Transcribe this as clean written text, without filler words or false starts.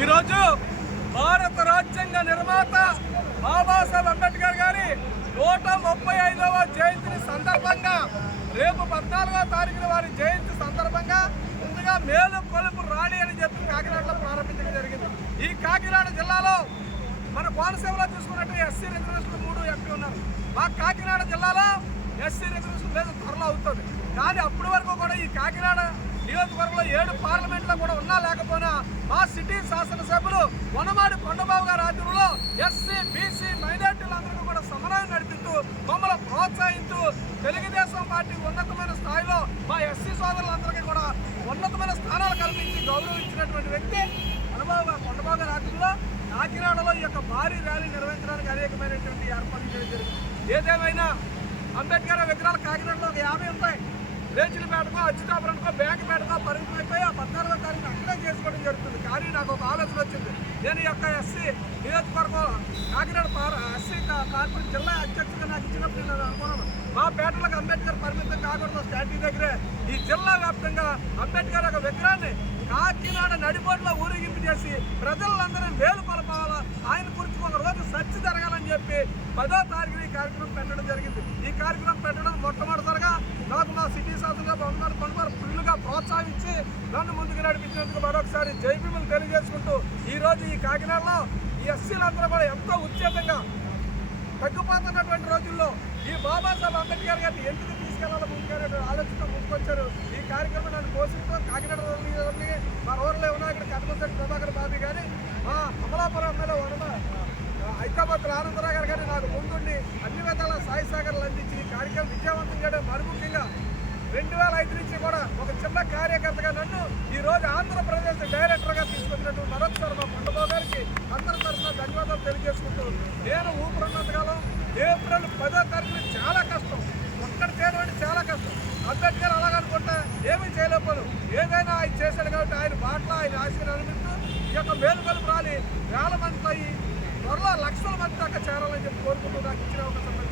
ఈరోజు భారత రాజ్యాంగ నిర్మాత బాబాసాహెబ్ అంబేద్కర్ గారి 135వ జయంతిని సందర్భంగా రేపు 14వ తారీఖున వారి జయంతి సందర్భంగా ముందుగా మేలు కొలుపు ర్యాలీ అని చెప్పి కాకినాడలో ప్రారంభించడం జరిగింది. ఈ కాకినాడ జిల్లాలో మన కోనసీమలో చూసుకున్నట్టు ఎస్సీ రిజర్వేషన్ 3 ఎంపీ ఉన్నారు. మా కాకినాడ జిల్లాలో ఎస్సీ రిజర్వేషన్ లేదు, త్వరలో అవుతుంది. కానీ అప్పటి వరకు కూడా ఈ కాకినాడ నియోజకవర్గంలో 7 పార్లమెంట్లో కూడా ఉన్నా లేకపోయినా మా సిటీ శాసనసభ్యులు వనమాడి కొండబాబు గారి ఆధ్వర్యంలో ఎస్సీ బీసీ మైనార్టీలందరికీ కూడా సమన్వయం నడిపిస్తూ మమ్మల్ని ప్రోత్సహిస్తూ తెలుగుదేశం పార్టీ ఉన్నతమైన స్థాయిలో మా ఎస్సీ సోదరులందరికీ కూడా ఉన్నతమైన స్థానాలు కల్పించి గౌరవించినటువంటి వ్యక్తి కొండబాబు గారి ఆధ్వర్యంలో కాకినాడలో ఈ యొక్క భారీ ర్యాలీ నిర్వహించడానికి అనేకమైనటువంటి ఏర్పాట్లు చేయడం జరిగింది. ఏదేమైనా అంబేద్కర్ విగ్రహాలు కాకినాడలో ఒక 50 ఉంటాయి. రేచిలపేటకో అచ్యుతాపురంకో బ్యాంకుపేటకో పరిమితమైపోయి ఆ 14వ తారీఖున అక్కడే చేసుకోవడం జరుగుతుంది. కానీ నాకు ఒక ఆలోచన వచ్చింది. నేను ఈ యొక్క ఎస్సీ నియోజకవర్గం కాకినాడ ఎస్సీ కార్పొరేషన్ జిల్లా అధ్యక్షుడిగా నాకు ఇచ్చినప్పుడు నేను అనుకున్నాను మా పేటలకు అంబేద్కర్ పరిమితం కాకూడదు. స్టాట్యూ దగ్గరే ఈ జిల్లా వ్యాప్తంగా అంబేద్కర్ యొక్క విగ్రహాన్ని కాకినాడ నడిబోట్లో ఊరేగింపు చేసి ప్రజలందరూ వేలు పలపాలా, ఆయన గురించి ఒక రోజు చర్చ జరగాలని చెప్పి 10వ తారీఖున ఈ కార్యక్రమం పెట్టడం జరిగింది. ఈ కార్యక్రమం పెట్టడం మొట్టమొదటిసారిగా నాకు మా సిటీ శాసనసభ కొనుగోలు ఫుల్గా ప్రోత్సహించి నన్ను ముందుకు నడిపించినందుకు మరొకసారి జైభీములు తెలియజేసుకుంటూ ఈరోజు ఈ కాకినాడలో ఈ ఎస్సీలందరూ కూడా ఎంతో ఉత్తేజంగా తగ్గిపోతున్నటువంటి రోజుల్లో ఈ బాబాసాహెబ్ అంబేద్కర్ గారిని ఎందుకు తీసుకెళ్లాలో ముందుకు ఆలోచనతో ముందుకొచ్చారు. ఈ కార్యక్రమం నన్ను పోషిస్తూ కాకినాడ మా ఊరిలో ఉన్న ఇక్కడ కథమశెట్టి ప్రభాకర్ బాబీ కానీ మా అమలాపురం ఎమ్మెల్యే హైదరాబాద్ ఆనందరావు గారు కానీ నాకు ముందుండి అన్ని విధాల సాయి సాగర్లు అందించి ఈ కార్యక్రమం విజయవంతం చేయడం మరి ముఖ్యంగా 2005 నుంచి కూడా ఒక చిన్న కార్యకర్తగా నన్ను ఈరోజు ఆంధ్రప్రదేశ్ డైరెక్టర్గా తీసుకొచ్చినట్టు మరొకసారి మా కొండబాబు గారికి అందరి తరఫున ధన్యవాదాలు తెలియజేసుకుంటూ నేను ఊపిరినంతకాలం ఏప్రిల్ 10వ తారీఖున చాలా కష్టం, ఒక్కటి చేయడం అంటే చాలా కష్టం. అంబేద్కర్ అలాగనుకుంటే ఏమీ చేయలేకపోను. ఏదైనా ఆయన చేశాడు కాబట్టి ఆయన బాటలో ఆయన ఆశీర్వాదం అనిపిస్తూ ఈ యొక్క మేలుకొలుపు ర్యాలీ వేల మందితో త్వరలో లక్షల మంది దాకా చేరాలని చెప్పి కోరుకుంటూ నాకు ఇచ్చిన ఒక సందర్భం.